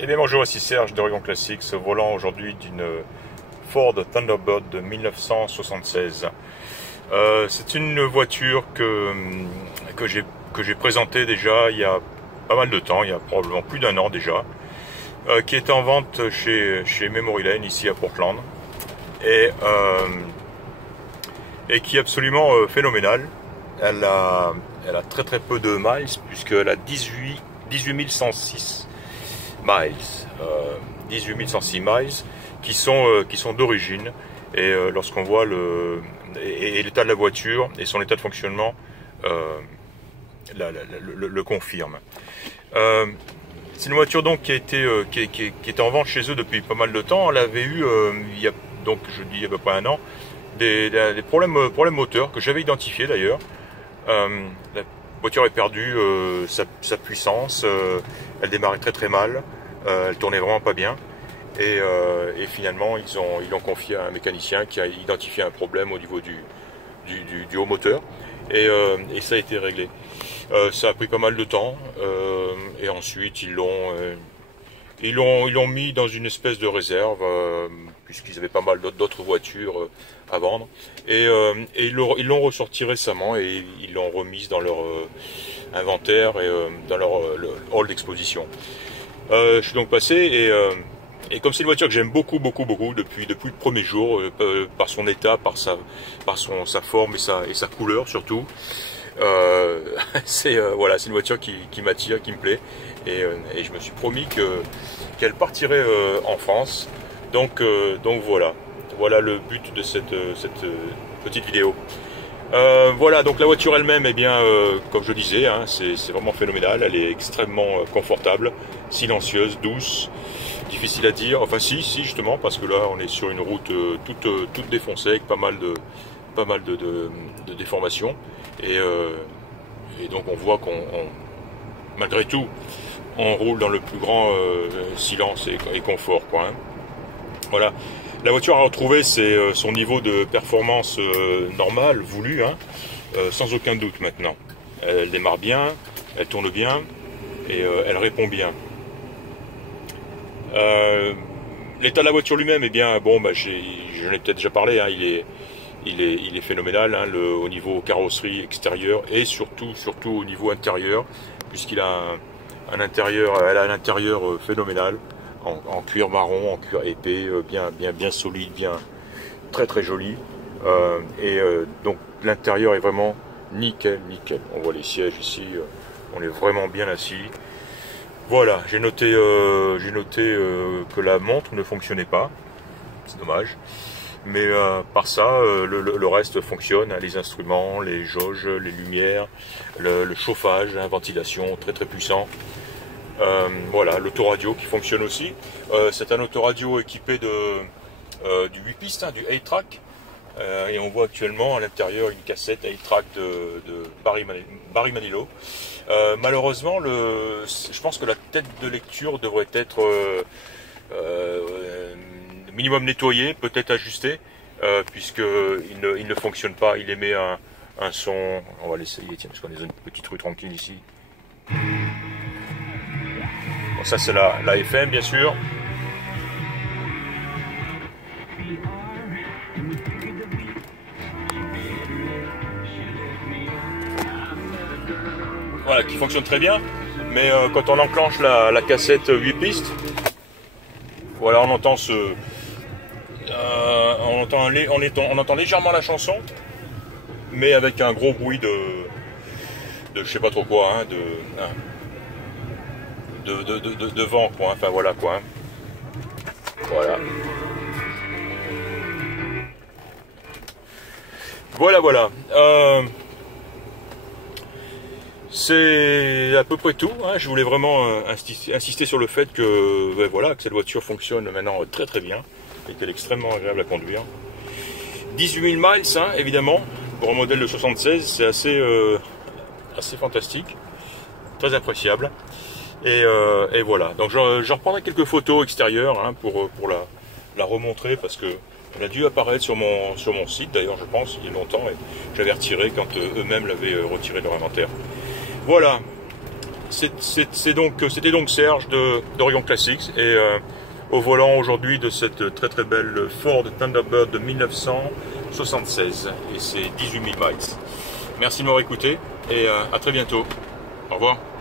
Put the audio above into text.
Eh bien bonjour, ici Serge d'Oregon Classics, volant aujourd'hui d'une Ford Thunderbird de 1976. C'est une voiture que j'ai présentée déjà il y a pas mal de temps, il y a probablement plus d'un an déjà, qui est en vente chez Memory Lane ici à Portland et qui est absolument phénoménale. Elle a très peu de miles puisqu'elle a 18 106 miles, 18 106 miles qui sont d'origine, et lorsqu'on voit l'état de la voiture et son état de fonctionnement le confirme. C'est une voiture donc qui était en vente chez eux depuis pas mal de temps. Elle avait eu il y a donc il y a à peu près un an des problèmes moteurs que j'avais identifiés d'ailleurs. La voiture a perdu sa puissance, elle démarrait très mal, elle tournait vraiment pas bien, et finalement ils l'ont confié à un mécanicien qui a identifié un problème au niveau du haut moteur, et ça a été réglé. Ça a pris pas mal de temps, et ensuite ils l'ont mis dans une espèce de réserve, puisqu'ils avaient pas mal d'autres voitures à vendre, et ils l'ont ressorti récemment et ils l'ont remise dans leur inventaire et dans leur hall d'exposition. Je suis donc passé, et comme c'est une voiture que j'aime beaucoup depuis le premier jour, par son état, par sa forme et sa couleur surtout. Voilà, c'est une voiture qui m'attire, qui me plaît, et je me suis promis qu'elle partirait en France. Donc voilà le but de cette petite vidéo. Voilà, donc la voiture elle-même, eh bien, comme je disais, hein, c'est vraiment phénoménal. Elle est extrêmement confortable, silencieuse, douce, difficile à dire. Enfin si justement, parce que là on est sur une route toute défoncée avec pas mal de déformations, et donc on voit malgré tout on roule dans le plus grand silence et confort, quoi, hein. Voilà, la voiture a retrouvé son niveau de performance normal, voulu, hein, sans aucun doute maintenant. Elle démarre bien, elle tourne bien, et elle répond bien. L'état de la voiture lui-même, eh bien, bon, j'en ai peut-être déjà parlé, hein, il est phénoménal, hein, au niveau carrosserie extérieure, et surtout au niveau intérieur, puisqu'il a elle a un intérieur phénoménal, en cuir marron, en cuir épais, bien solide, bien très joli, donc l'intérieur est vraiment nickel. On voit les sièges ici, on est vraiment bien assis. Voilà, j'ai noté que la montre ne fonctionnait pas, c'est dommage. Mais par ça, le reste fonctionne, hein, les instruments, les jauges, les lumières, le chauffage, la ventilation très puissant. Voilà, l'autoradio qui fonctionne aussi. C'est un autoradio équipé du 8 pistes, hein, du 8-track. Et on voit actuellement à l'intérieur une cassette 8-track de Barry Manilow. Malheureusement, je pense que la tête de lecture devrait être minimum nettoyé, peut-être ajusté, puisqu'il ne fonctionne pas. Il émet un son. On va l'essayer, tiens, parce qu'on est dans une petite rue tranquille ici. Bon, ça c'est la FM, bien sûr. Voilà, qui fonctionne très bien, mais quand on enclenche la cassette 8 pistes, voilà, on entend on entend légèrement la chanson, mais avec un gros bruit de je sais pas trop quoi, hein, de vent, quoi, hein, enfin voilà, quoi, hein. Voilà. C'est à peu près tout, hein. Je voulais vraiment insister sur le fait que, que cette voiture fonctionne maintenant très bien, et qu'elle est extrêmement agréable à conduire. 18 000 miles, hein, évidemment, pour un modèle de 76, c'est assez fantastique, très appréciable. Et voilà, donc je reprendrai quelques photos extérieures, hein, pour la remontrer, parce que elle a dû apparaître sur mon site, d'ailleurs, je pense, il y a longtemps, et j'avais retiré quand eux-mêmes l'avaient retiré de leur inventaire. Voilà, c'était donc Serge d'Orion Classics et au volant aujourd'hui de cette très très belle Ford Thunderbird de 1976 et c'est 18 000 miles. Merci de m'avoir écouté et à très bientôt. Au revoir.